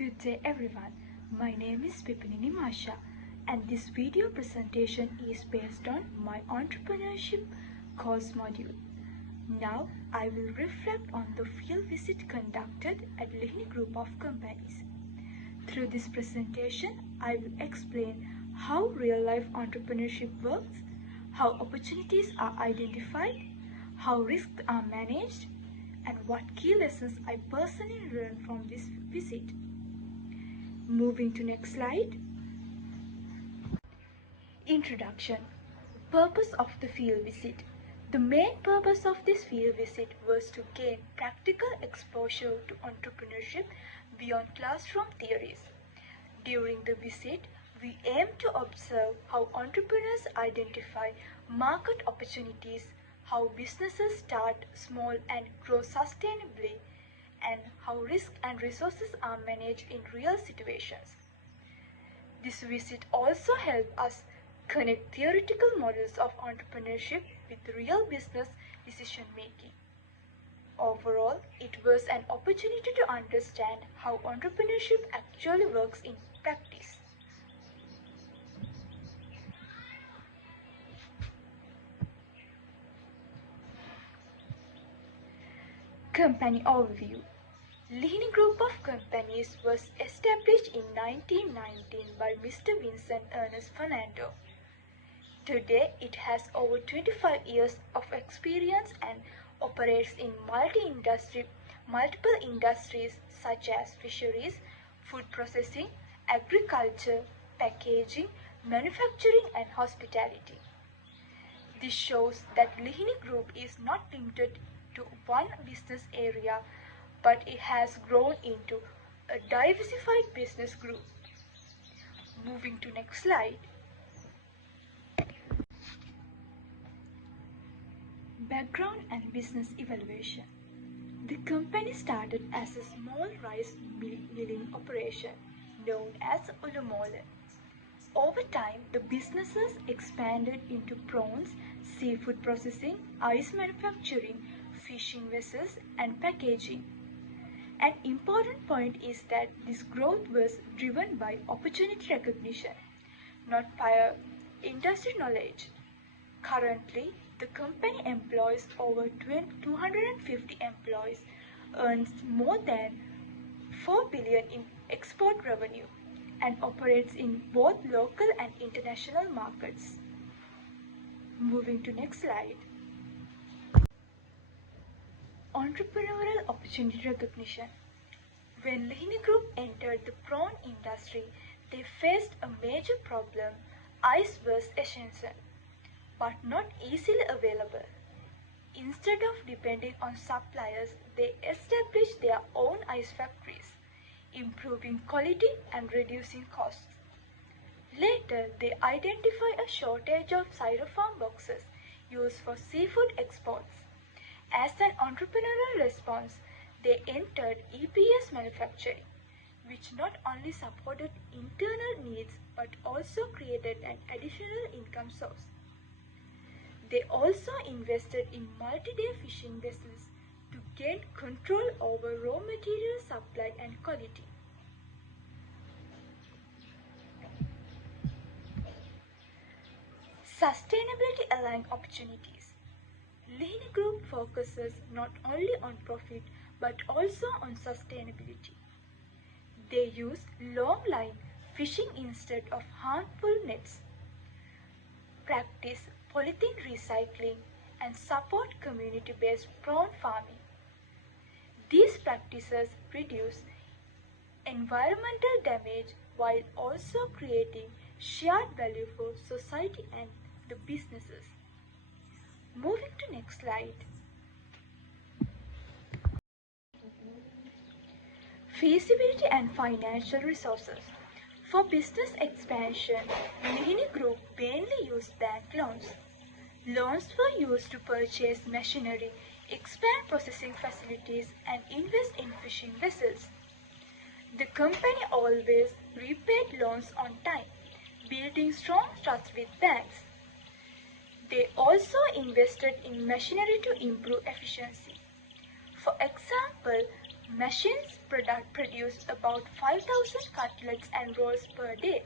Good day everyone, my name is PIPUNI'S and this video presentation is based on my entrepreneurship course module. Now I will reflect on the field visit conducted at Lihini group of companies. Through this presentation, I will explain how real-life entrepreneurship works, how opportunities are identified, how risks are managed, and what key lessons I personally learned from this visit. Moving to next slide. Introduction. Purpose of the field visit. The main purpose of this field visit was to gain practical exposure to entrepreneurship beyond classroom theories. During the visit, we aimed to observe how entrepreneurs identify market opportunities, how businesses start small and grow sustainably, and how risk and resources are managed in real situations. This visit also helped us connect theoretical models of entrepreneurship with real business decision making. Overall, it was an opportunity to understand how entrepreneurship actually works in practice. Company overview. Lihini Group of Companies was established in 1919 by Mr. Vincent Ernest Fernando. Today, it has over 25 years of experience and operates in multiple industries such as fisheries, food processing, agriculture, packaging, manufacturing, and hospitality. This shows that Lihini Group is not limited to one business area, but it has grown into a diversified business group. Moving to next slide. Background and business evaluation. The company started as a small rice milling operation known as Ulumole. Over time, the businesses expanded into prawns, seafood processing, ice manufacturing, fishing vessels, and packaging. An important point is that this growth was driven by opportunity recognition, not by industry knowledge. Currently, the company employs over 250 employees, earns more than 4 billion in export revenue, and operates in both local and international markets. Moving to next slide. Entrepreneurial opportunity recognition. When Lihini Group entered the prawn industry, they faced a major problem. Ice was essential, but not easily available. Instead of depending on suppliers, they established their own ice factories, improving quality and reducing costs. Later, they identified a shortage of styrofoam boxes used for seafood exports. As an entrepreneurial response, they entered EPS manufacturing, which not only supported internal needs but also created an additional income source. They also invested in multi-day fishing vessels to gain control over raw material supply and quality. Sustainability-aligned opportunities. Lihini Group focuses not only on profit but also on sustainability. They use long-line fishing instead of harmful nets, practice polythene recycling, and support community-based prawn farming. These practices reduce environmental damage while also creating shared value for society and the businesses. Moving to next slide. Feasibility and financial resources. For business expansion, Lihini Group mainly used bank loans. Loans were used to purchase machinery, expand processing facilities, and invest in fishing vessels. The company always repaid loans on time, building strong trust with banks. They also invested in machinery to improve efficiency. For example, Machines produce about 5,000 cutlets and rolls per day,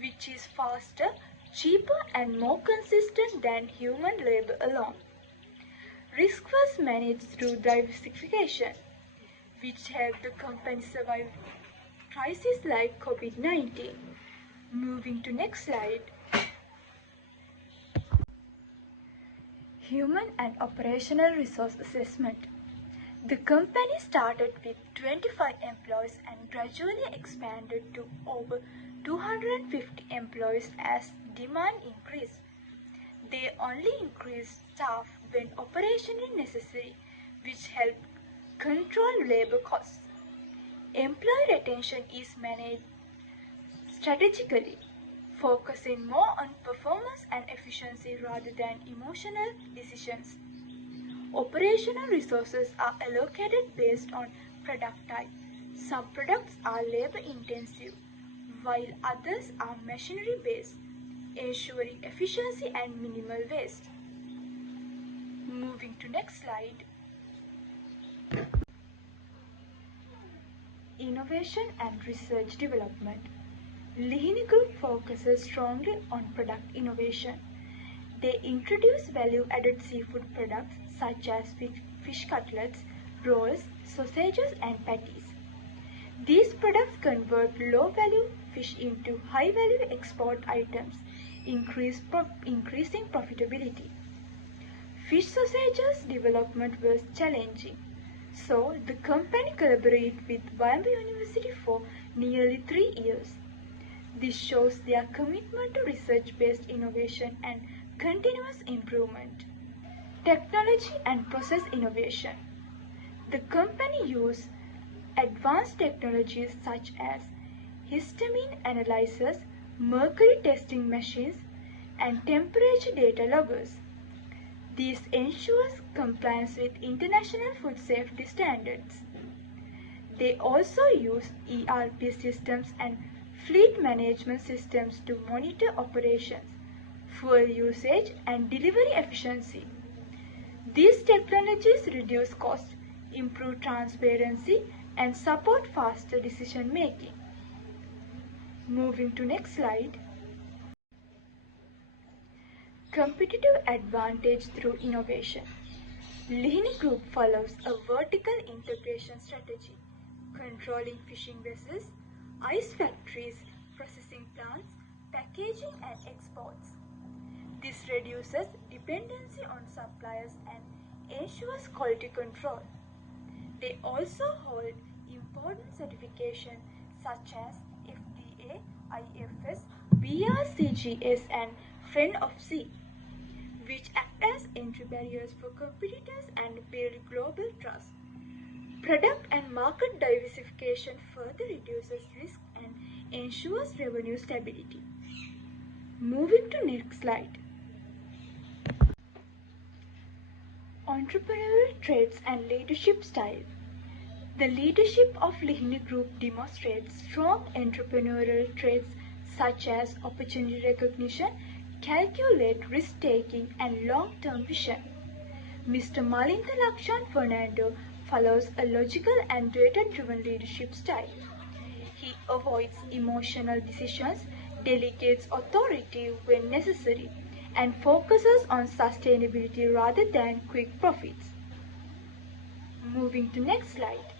which is faster, cheaper and more consistent than human labor alone. Risk was managed through diversification, which helped the company survive crises like COVID-19. Moving to next slide. Human and operational resource assessment. The company started with 25 employees and gradually expanded to over 250 employees as demand increased. They only increased staff when operationally necessary, which helped control labor costs. Employee retention is managed strategically, focusing more on performance and efficiency rather than emotional decisions. Operational resources are allocated based on product type. Some products are labor-intensive, while others are machinery-based, ensuring efficiency and minimal waste. Moving to next slide. Innovation and research development. Lihini Group focuses strongly on product innovation. They introduce value-added seafood products such as fish cutlets, rolls, sausages and patties. These products convert low-value fish into high-value export items, increasing profitability. Fish sausages development was challenging, so the company collaborated with Wimber University for nearly 3 years. This shows their commitment to research-based innovation and continuous improvement. Technology and process innovation. The company uses advanced technologies such as histamine analyzers, mercury testing machines, and temperature data loggers. This ensures compliance with international food safety standards. They also use ERP systems and fleet management systems to monitor operations, fuel usage, and delivery efficiency. These technologies reduce costs, improve transparency, and support faster decision making. Moving to next slide. Competitive advantage through innovation. Lihini Group follows a vertical integration strategy, controlling fishing vessels, ice factories, processing plants, packaging and exports. This reduces dependency on suppliers and ensures quality control. They also hold important certifications such as FDA, IFS, BRCGS and Friend of Sea, which act as entry barriers for competitors and build global trust. Product and market diversification further reduces risk and ensures revenue stability. Moving to next slide. Entrepreneurial traits and leadership style. The leadership of Lihini Group demonstrates strong entrepreneurial traits such as opportunity recognition, calculate risk-taking, and long-term vision. Mr. Malinta Lakshan Fernando follows a logical and data-driven leadership style. He avoids emotional decisions, delegates authority when necessary, and focuses on sustainability rather than quick profits. Moving to next slide.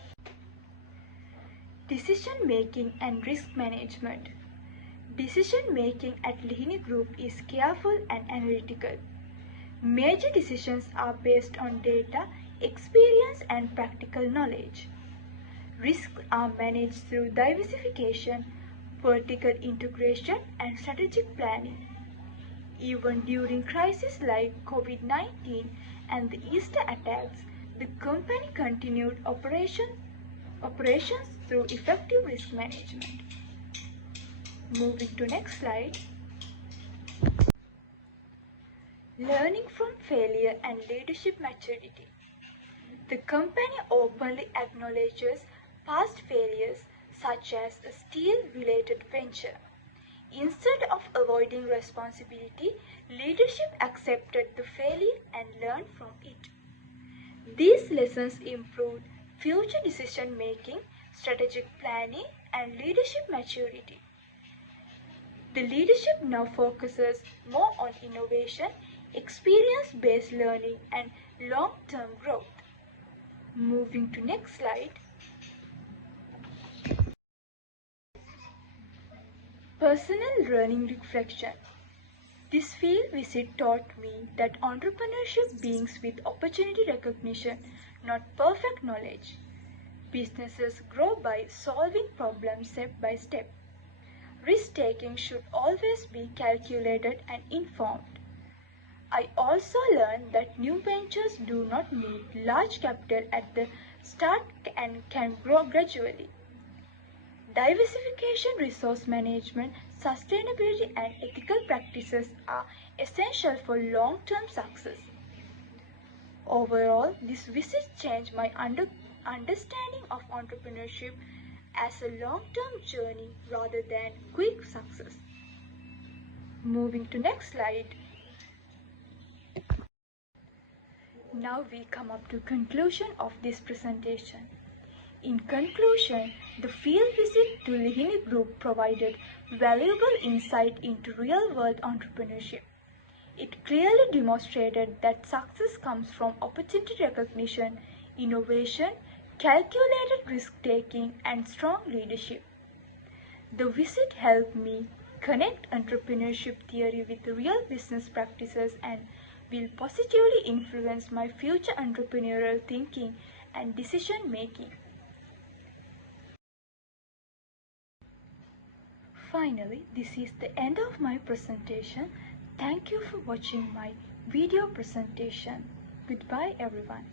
Decision making and risk management. Decision making at Lihini Group is careful and analytical. Major decisions are based on data, experience and practical knowledge. Risks are managed through diversification, vertical integration and strategic planning. Even during crises like COVID-19 and the Easter attacks, the company continued operations through effective risk management. Moving to next slide. Learning from failure and leadership maturity. The company openly acknowledges past failures such as a steel-related venture. Instead of avoiding responsibility, leadership accepted the failure and learned from it. These lessons improved future decision making, strategic planning, and leadership maturity. The leadership now focuses more on innovation, experience-based learning, and long-term growth. Moving to next slide. Personal learning reflection. This field visit taught me that entrepreneurship begins with opportunity recognition, not perfect knowledge. Businesses grow by solving problems step by step. Risk-taking should always be calculated and informed. I also learned that new ventures do not need large capital at the start and can grow gradually. Diversification, resource management, sustainability, and ethical practices are essential for long-term success. Overall, this visit changed my understanding of entrepreneurship as a long-term journey rather than quick success. Moving to next slide. Now we come up to conclusion of this presentation. In conclusion, the field visit to Lihini Group provided valuable insight into real-world entrepreneurship. It clearly demonstrated that success comes from opportunity recognition, innovation, calculated risk-taking, and strong leadership. The visit helped me connect entrepreneurship theory with real business practices and will positively influence my future entrepreneurial thinking and decision making. Finally, this is the end of my presentation. Thank you for watching my video presentation. Goodbye everyone.